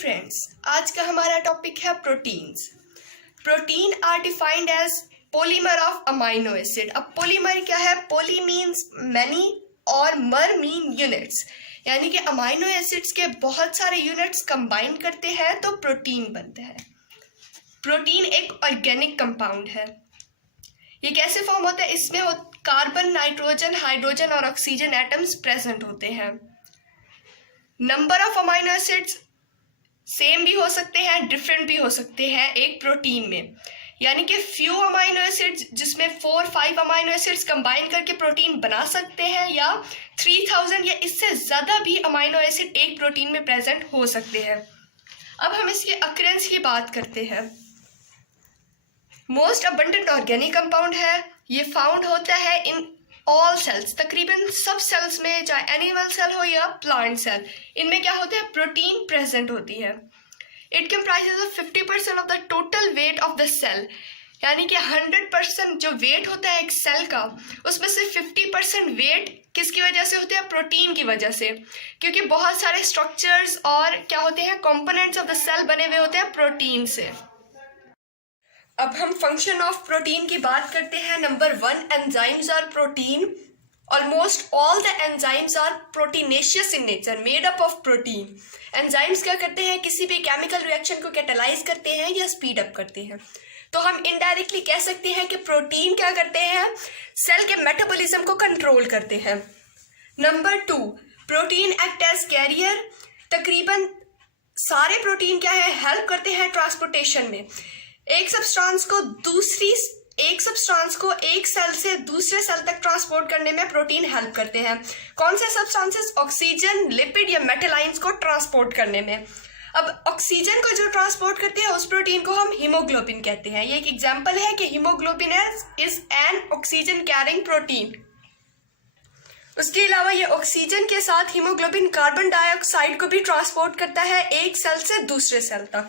Friends, आज का हमारा टॉपिक है proteins. Protein are defined as polymer of amino acid. अब पॉलीमर क्या है? पॉली मीन्स मैनी और मर मीन यूनिट्स, यानी कि अमाइनो एसिड्स के बहुत सारे यूनिट्स कंबाइन करते हैं तो प्रोटीन बनते हैं। प्रोटीन एक ऑर्गेनिक कंपाउंड है। ये कैसे फॉर्म होता है? इसमें कार्बन, नाइट्रोजन, हाइड्रोजन और ऑक्सीजन एटम्स प्रेजेंट होते हैं। Number of amino acids same भी हो सकते हैं, डिफरेंट भी हो सकते हैं एक प्रोटीन में, यानी कि फ्यू अमाइनो एसिड्स जिसमें 4-5 अमाइनो एसिड्स कंबाइन करके प्रोटीन बना सकते हैं, या 3000 या इससे ज्यादा भी अमाइनो एसिड एक प्रोटीन में प्रेजेंट हो सकते हैं। अब हम इसके अक्रेंस की बात करते हैं। मोस्ट अबंडेंट ऑर्गेनिक कंपाउंड है। ये फाउंड होता है इन ऑल सेल्स, तकरीबन सब सेल्स में, चाहे एनिमल सेल हो या प्लांट सेल, इनमें क्या होता है? प्रोटीन प्रेजेंट होती है। It comprises 50% of the total weight of the cell, यानी कि 100% जो वेट होता है एक सेल का, उसमें से 50% वेट किसकी वजह से होता है? प्रोटीन की वजह से, क्योंकि बहुत सारे स्ट्रक्चर्स और क्या होते हैं, कंपोनेंट्स ऑफ द सेल बने हुए होते हैं प्रोटीन से। अब हम फंक्शन ऑफ प्रोटीन की बात करते हैं। Number 1, enzymes are protein. Almost all the enzymes are proteinaceous in nature, made up of protein. Enzymes क्या करते हैं? किसी भी केमिकल रिएक्शन को कैटालाइज करते हैं या स्पीड अप करते हैं। तो हम इनडायरेक्टली कह सकते हैं कि प्रोटीन क्या करते हैं? सेल के मेटाबॉलिज्म को कंट्रोल करते हैं। Number 2, protein act as carrier. तकरीबन सारे प्रोटीन क्या है? हेल्प करते हैं ट्रांसपोर्टेशन में। एक सब्सटेंस को एक सेल से दूसरे सेल तक ट्रांसपोर्ट करने में प्रोटीन हेल्प करते हैं। कौन से सब्सटेंसेस? ऑक्सीजन, लिपिड या मेटल आयंस को ट्रांसपोर्ट करने में। अब ऑक्सीजन को जो ट्रांसपोर्ट करते हैं उस प्रोटीन को हम हीमोग्लोबिन कहते हैं। ये एक एग्जांपल है कि haemoglobin is an oxygen carrying protein. उसके अलावा ये ऑक्सीजन के साथ हीमोग्लोबिन कार्बन डाइऑक्साइड को भी ट्रांसपोर्ट करता है एक सेल से दूसरे सेल तक।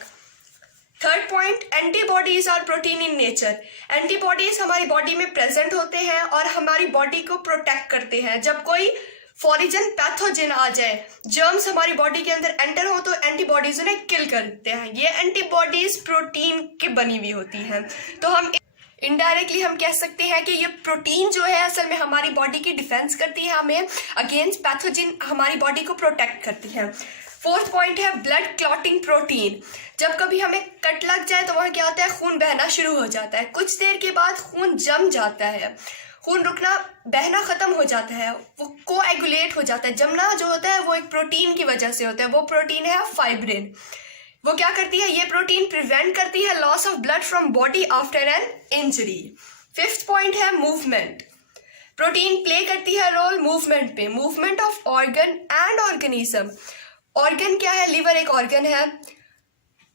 Third point, antibodies are protein in nature. Antibodies हमारी बॉडी में प्रेजेंट होते हैं और हमारी बॉडी को प्रोटेक्ट करते हैं। जब कोई फॉरिजन पैथोजन आ जाए, जर्म्स हमारी बॉडी के अंदर एंटर हो, तो एंटीबॉडीज उन्हें किल कर देते हैं। ये एंटीबॉडीज प्रोटीन की बनी हुई होती हैं। तो हम इनडायरेक्टली हम कह सकते हैं कि ये प्रोटीन जो है असल में हमारी बॉडी की डिफेंस करती है, हमें अगेंस्ट पैथोजन हमारी बॉडी को प्रोटेक्ट करती है। फोर्थ पॉइंट है ब्लड क्लॉटिंग प्रोटीन। जब कभी हमें कट लग जाए तो वहाँ क्या होता है? खून बहना शुरू हो जाता है। कुछ देर के बाद खून जम जाता है, खून रुकना, बहना खत्म हो जाता है, वो कोएगुलेट हो जाता है। जमना जो होता है वो एक प्रोटीन की वजह से होता है। वो प्रोटीन है फाइब्रिन। वो क्या करती है? ये प्रोटीन प्रिवेंट करती है loss of blood from body after an injury. Fifth point है मूवमेंट। प्रोटीन प्ले करती है रोल मूवमेंट पे, movement of organ and organism. Organ क्या है? लिवर एक ऑर्गन है।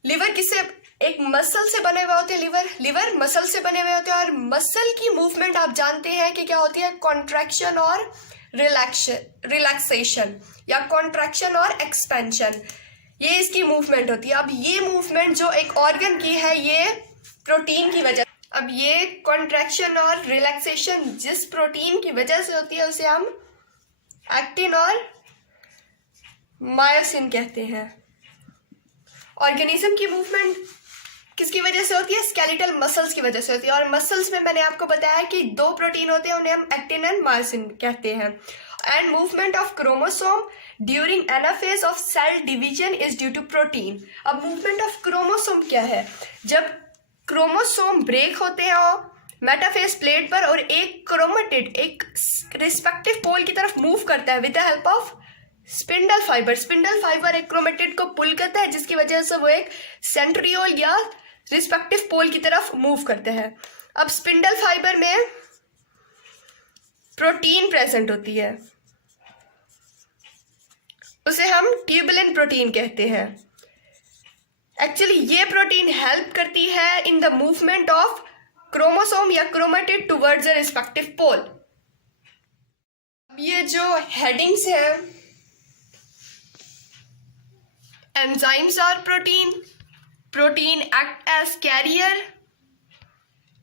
लिवर किससे? एक मसल से बने हुए होते हैं। लिवर मसल से बने हुए होते हैं, और मसल की मूवमेंट आप जानते हैं कि क्या होती है? कॉन्ट्रैक्शन और रिलैक्सेशन, या कॉन्ट्रैक्शन और एक्सपेंशन, ये इसकी मूवमेंट होती है। अब ये मूवमेंट जो एक ऑर्गन की है, ये प्रोटीन की वजह। अब ये कॉन्ट्रैक्शन और रिलैक्सेशन जिस प्रोटीन की वजह से होती है उसे हम एक्टिन और मायोसिन कहते हैं। ऑर्गेनिज्म की मूवमेंट किसकी वजह से होती है? स्केलेटल मसल्स की वजह से होती है। और मसल्स में मैंने आपको बताया कि 2 प्रोटीन होते हैं, उन्हें हम एक्टिन एंड मायोसिन कहते हैं। And movement of chromosome during anaphase of cell division is due to protein. अब मूवमेंट ऑफ क्रोमोसोम क्या है? जब क्रोमोसोम ब्रेक होते हैं मेटाफेज प्लेट पर, और एक क्रोमेटिड एक रिस्पेक्टिव पोल की तरफ मूव करता है with the help of spindle fibre. Spindle fibre एक क्रोमेटिड को पुल करता है, जिसकी वजह से वो एक सेंट्रियोल या रिस्पेक्टिव पोल की तरफ मूव करते हैं। अब स्पिंडल फाइबर में प्रोटीन प्रेजेंट होती है, उसे हम ट्यूबुलिन प्रोटीन कहते हैं। एक्चुअली ये प्रोटीन हेल्प करती है in the movement of chromosome या क्रोमेटिड टुवर्ड्स अ रिस्पेक्टिव पोल। ये जो हेडिंग्स हैं, enzymes are protein act as carrier,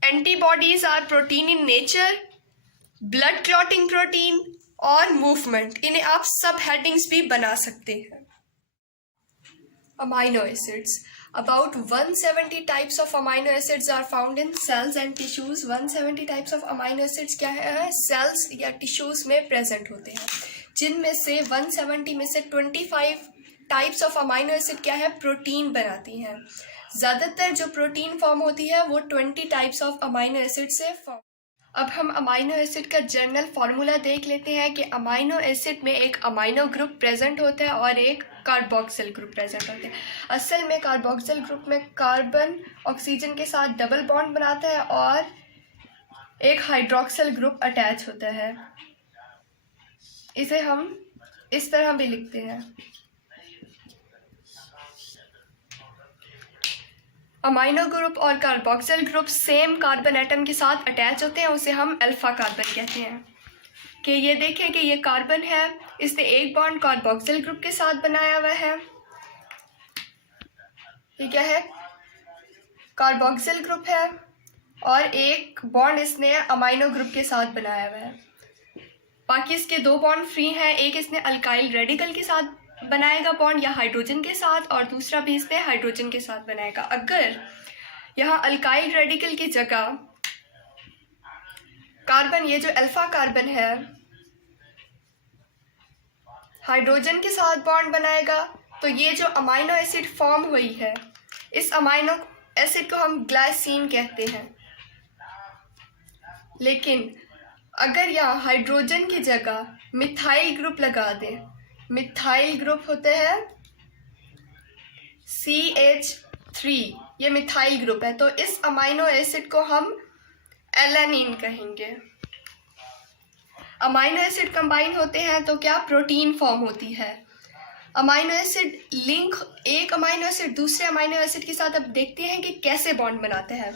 antibodies are protein in nature, blood clotting protein और मूवमेंट। इन्हें आप सब हेडिंग्स भी बना सकते हैं। Amino acids. About 170 types of amino acids are found in cells and tissues. 170 types of amino acids क्या है, cells या tissues में present होते हैं, जिनमें से 170 में से 25 टाइप्स ऑफ अमाइनो एसिड क्या है, प्रोटीन बनाती हैं। ज़्यादातर जो प्रोटीन फॉर्म होती है वो 20 टाइप्स ऑफ अमाइनो एसिड से फॉर्म। अब हम अमाइनो एसिड का जनरल फार्मूला देख लेते हैं कि अमाइनो एसिड में एक अमाइनो ग्रुप प्रेजेंट होता है और एक कार्बोक्सिल ग्रुप प्रेजेंट होता है। असल में कार्बोक्सिल ग्रुप में कार्बन ऑक्सीजन के साथ डबल बॉन्ड बनाता है और एक हाइड्रोक्सिल ग्रुप अटैच होता है। इसे हम इस तरह भी लिखते हैं। अमाइनो ग्रुप और carboxyl group same carbon atom के साथ अटैच होते हैं, उसे हम अल्फा कार्बन कहते हैं। कि ये देखें कि ये कार्बन है, इसने एक बॉन्ड कार्बोक्सिल ग्रुप के साथ बनाया हुआ है। ये क्या है, कार्बोक्सिल ग्रुप है और एक बॉन्ड इसने अमाइनो ग्रुप के साथ बनाया हुआ है। बाकी इसके दो बॉन्ड फ्री हैं, एक इसने अल्काइल रेडिकल के साथ बनाएगा बॉन्ड या हाइड्रोजन के साथ, और दूसरा भी इसने हाइड्रोजन के साथ बनाएगा। अगर यहाँ अल्काइल रेडिकल की जगह कार्बन, ये जो अल्फा कार्बन है, हाइड्रोजन के साथ बॉन्ड बनाएगा तो ये जो अमाइनो एसिड फॉर्म हुई है, इस अमाइनो एसिड को हम ग्लाइसिन कहते हैं। लेकिन अगर यहाँ हाइड्रोजन की जगह मिथाइल ग्रुप लगा दें, मिथाइल ग्रुप होते हैं CH3, ये मिथाइल ग्रुप है, तो इस अमाइनो एसिड को हम एलानिन कहेंगे। अमाइनो एसिड कंबाइन होते हैं तो क्या, प्रोटीन फॉर्म होती है। अमाइनो एसिड लिंक एक अमाइनो एसिड दूसरे अमाइनो एसिड के साथ अब देखते हैं कि कैसे बॉन्ड बनाते हैं।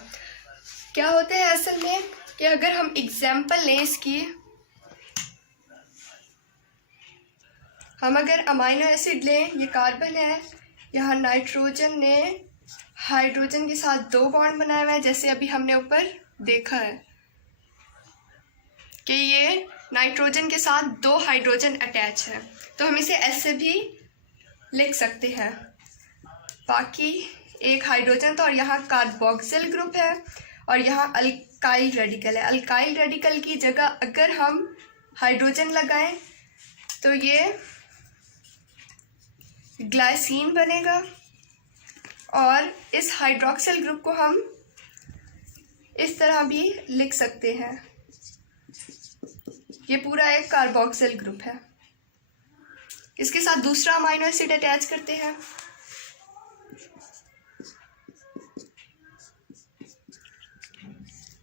क्या होते हैं असल में कि अगर हम एग्जाम्पल लें इसकी, हम अगर अमाइनो एसिड लें, ये कार्बन है, यहाँ नाइट्रोजन ने हाइड्रोजन के साथ दो बॉन्ड बनाया हुआ है, जैसे अभी हमने ऊपर देखा है कि ये नाइट्रोजन के साथ दो हाइड्रोजन अटैच है, तो हम इसे ऐसे भी लिख सकते हैं। बाकी एक हाइड्रोजन तो, और यहाँ कार्बोक्सिल ग्रुप है और यहाँ अल्काइल रेडिकल है। अल्काइल रेडिकल की जगह अगर हम हाइड्रोजन लगाएं तो ये ग्लाइसिन बनेगा, और इस हाइड्रोक्सिल ग्रुप को हम इस तरह भी लिख सकते हैं। ये पूरा एक कार्बोक्सिल ग्रुप है। इसके साथ दूसरा अमाइनो एसिड अटैच करते हैं।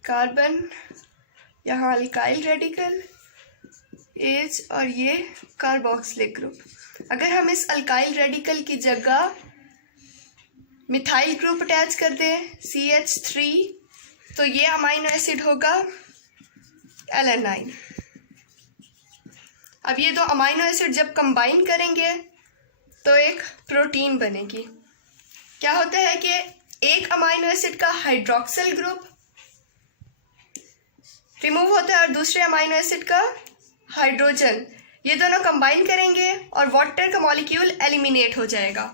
कार्बन, यहाँ अल्काइल रेडिकल, एच, और ये कार्बोक्सिलिक ग्रुप। अगर हम इस अल्काइल रेडिकल की जगह मिथाइल ग्रुप अटैच कर दें CH3, तो ये अमाइनो एसिड होगा एलानाइन। अब ये दो अमाइनो एसिड जब कंबाइन करेंगे तो एक प्रोटीन बनेगी। क्या होता है कि एक अमाइनो एसिड का हाइड्रोक्सिल ग्रुप रिमूव होता है और दूसरे अमाइनो एसिड का हाइड्रोजन, ये दोनों कंबाइन करेंगे और वाटर का मॉलिक्यूल एलिमिनेट हो जाएगा,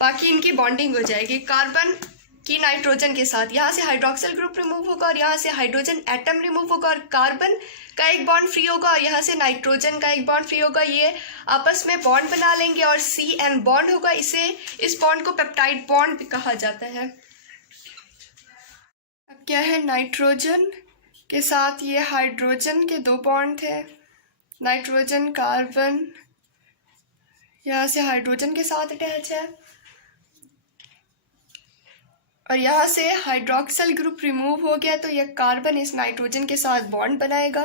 बाकी इनकी बॉन्डिंग हो जाएगी कार्बन की नाइट्रोजन के साथ। यहाँ से हाइड्रोक्सिल ग्रुप रिमूव होगा और यहाँ से हाइड्रोजन एटम रिमूव होगा और कार्बन का एक बॉन्ड फ्री होगा और यहाँ से नाइट्रोजन का एक बॉन्ड फ्री होगा। ये आपस में बॉन्ड बना लेंगे और CN बॉन्ड होगा। इस बॉन्ड को पेप्टाइड बॉन्ड भी कहा जाता है। अब क्या है, नाइट्रोजन के साथ ये हाइड्रोजन के दो बॉन्ड थे, नाइट्रोजन कार्बन यहाँ से हाइड्रोजन के साथ अटैच है और यहाँ से हाइड्रोक्सिल ग्रुप रिमूव हो गया, तो यह कार्बन इस नाइट्रोजन के साथ बॉन्ड बनाएगा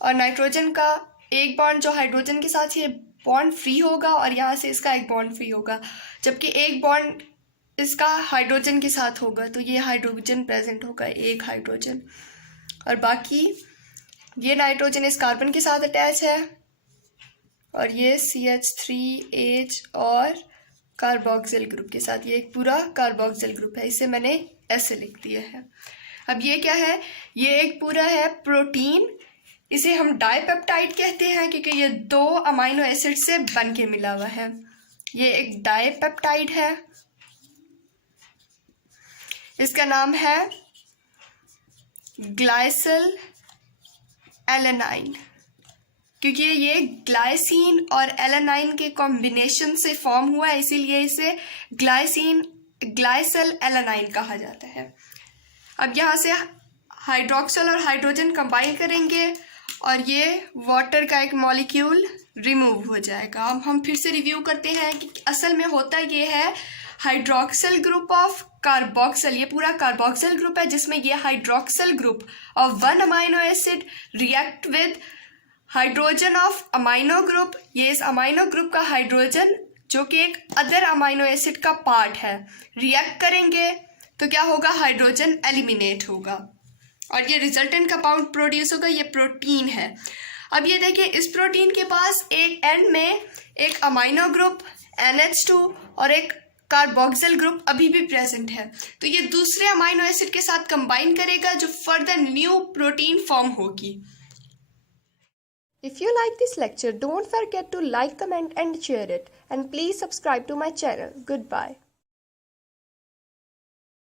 और नाइट्रोजन का एक बॉन्ड जो हाइड्रोजन के साथ ये बॉन्ड फ्री होगा और यहाँ से इसका एक बॉन्ड फ्री होगा, जबकि एक बॉन्ड इसका हाइड्रोजन के साथ होगा, तो ये हाइड्रोजन प्रेजेंट होगा, एक हाइड्रोजन, और बाकी ये नाइट्रोजन इस कार्बन के साथ अटैच है और ये CH3H और कार्बोक्सिल ग्रुप के साथ, ये एक पूरा कार्बोक्सिल ग्रुप है। इसे मैंने ऐसे लिख दिया है। अब ये क्या है, ये एक पूरा है प्रोटीन, इसे हम डाइपेप्टाइड कहते हैं क्योंकि ये दो अमाइनो एसिड से बन के मिला हुआ है। ये एक डाइपेप्टाइड है, इसका नाम है ग्लाइसिल एलेनाइन, क्योंकि ये ग्लाइसिन और एलेनाइन के कॉम्बिनेशन से फॉर्म हुआ है, इसीलिए इसे ग्लाइसिल एलेनाइन कहा जाता है। अब यहाँ से हाइड्रोक्सल और हाइड्रोजन कंबाइन करेंगे और ये वाटर का एक मॉलिक्यूल रिमूव हो जाएगा। अब हम फिर से रिव्यू करते हैं कि असल में होता ये है हाइड्रोक्सल ग्रुप ऑफ कार्बोक्सिल, ये पूरा कार्बोक्सिल ग्रुप है जिसमें ये hydroxyl group of one amino acid react with hydrogen of amino group. ये इस अमाइनो ग्रुप का हाइड्रोजन जो कि एक अदर अमाइनो एसिड का पार्ट है, रिएक्ट करेंगे तो क्या होगा, हाइड्रोजन एलिमिनेट होगा और ये रिजल्टेंट कंपाउंड प्रोड्यूस होगा, ये प्रोटीन है। अब ये देखिए, इस प्रोटीन के पास एक एंड में एक अमाइनो ग्रुप NH2 और एक कार्बोक्सिल ग्रुप अभी भी प्रेजेंट है, तो ये दूसरे अमाइनो एसिड के साथ कंबाइन करेगा जो फर्दर न्यू प्रोटीन फॉर्म होगी। If you like this lecture, don't forget to like, comment and share it, and please subscribe to my channel. Goodbye.